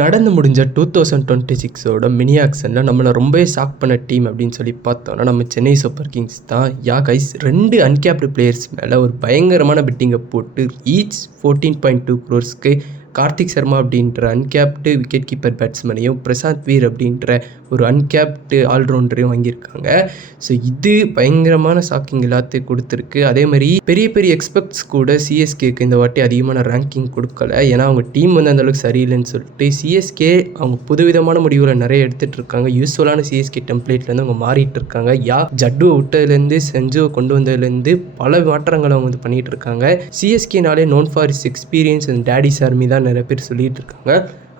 நடந்து முடிஞ்ச 2026ஓட மினி ஆக்ஷனில் நம்மளை ரொம்பவே ஷாக் பண்ண டீம் அப்படின்னு சொல்லி பார்த்தோன்னா நம்ம சென்னை சூப்பர் கிங்ஸ் தான். கைஸ் 2 அன்கேப்டு பிளேயர்ஸ் மேலே ஒரு பயங்கரமான பெட்டிங்கை போட்டு ஈச் 14.2 crores கார்த்திக் சர்மா அப்படின்ற அன்கேப்டு விக்கெட் கீப்பர் பேட்ஸ்மேனையும் பிரசாந்த் வீர் அப்படின்ற ஒரு அன்கேப்டு ஆல்ரவுண்டரையும் வாங்கியிருக்காங்க. ஸோ இது பயங்கரமான ஷாக்கிங் எல்லாத்தையும் கொடுத்துருக்கு. அதே மாதிரி பெரிய பெரிய எக்ஸ்பெக்ட்ஸ் கூட சிஎஸ்கேக்கு இந்த வாட்டி அதிகமான ரேங்கிங் கொடுக்கல. ஏன்னா அவங்க டீம் வந்து அந்தளவுக்கு சரியில்லைன்னு சொல்லிட்டு சிஎஸ்கே அவங்க புதுவிதமான முடிவுகளை நிறைய எடுத்துகிட்டு இருக்காங்க. யூஸ்வலான சிஎஸ்கே டெம்ப்ளேட்லேருந்து அவங்க மாறிட்டு இருக்காங்க. ஜட்டுவை விட்டதுலேருந்து செஞ்சுவை கொண்டு வந்ததுலேருந்து பல மாற்றங்களை அவங்க வந்து பண்ணிகிட்டு இருக்காங்க. சிஎஸ்கேனாலே known for its experience and daddies army தான் நிறைய பேர் சொல்லிகிட்டு இருக்காங்க.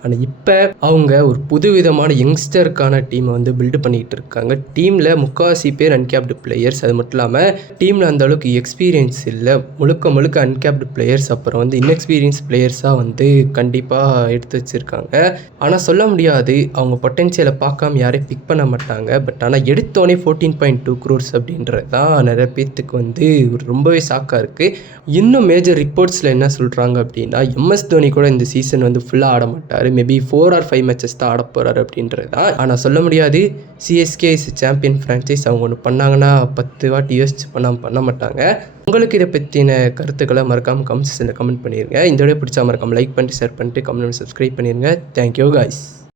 ஆனால் இப்போ அவங்க ஒரு புதுவிதமான யங்ஸ்டருக்கான டீமை வந்து பில்டு பண்ணிகிட்டு இருக்காங்க. டீமில் முக்கால்வாசி பேர் அன்கேப்டு பிளேயர்ஸ். அது மட்டும் இல்லாமல் டீமில் அந்த அளவுக்கு எக்ஸ்பீரியன்ஸ் இல்லை, முழுக்க அன்கேப்டு பிளேயர்ஸ். அப்புறம் வந்து இன்எக்ஸ்பீரியன்ஸ் பிளேயர்ஸாக வந்து கண்டிப்பாக எடுத்து வச்சுருக்காங்க. ஆனால் சொல்ல முடியாது, அவங்க பொட்டென்ஷியலை பார்க்காம யாரையும் பிக் பண்ண மாட்டாங்க. பட் ஆனால் எடுத்தோடனே 14.2 crores அப்படின்றது தான் நிறைய பேர்த்துக்கு வந்து ரொம்பவே ஷாக்காக இருக்குது. இன்னும் மேஜர் ரிப்போர்ட்ஸில் என்ன சொல்கிறாங்க அப்படின்னா, எம்எஸ் தோனி கூட இந்த சீசன் வந்து ஃபுல்லாக ஆட மாட்டார், மேபி 4 or 5 மேட்சஸ் தான் ஆட போகிறார் அப்படின்றது தான். ஆனால் சொல்ல முடியாது, சிஎஸ்கே இஸ் சாம்பியன் ஃப்ரான்ச்சைஸ். அவங்க ஒன்று பண்ணாங்கன்னா 10 வாட்டி யோசிச்சு பண்ண மாட்டாங்க. உங்களுக்கு இதை பற்றின கருத்துக்களை மறக்காமல் கமெண்ட்ஸில் கமெண்ட் பண்ணிடுங்க. இந்த வீடியோ பிடிச்சா மறக்காமல் லைக் பண்ணிட்டு ஷேர் பண்ணிட்டு கமெண்ட் சப்ஸ்கிரைப் பண்ணிடுங்க. Thank you guys.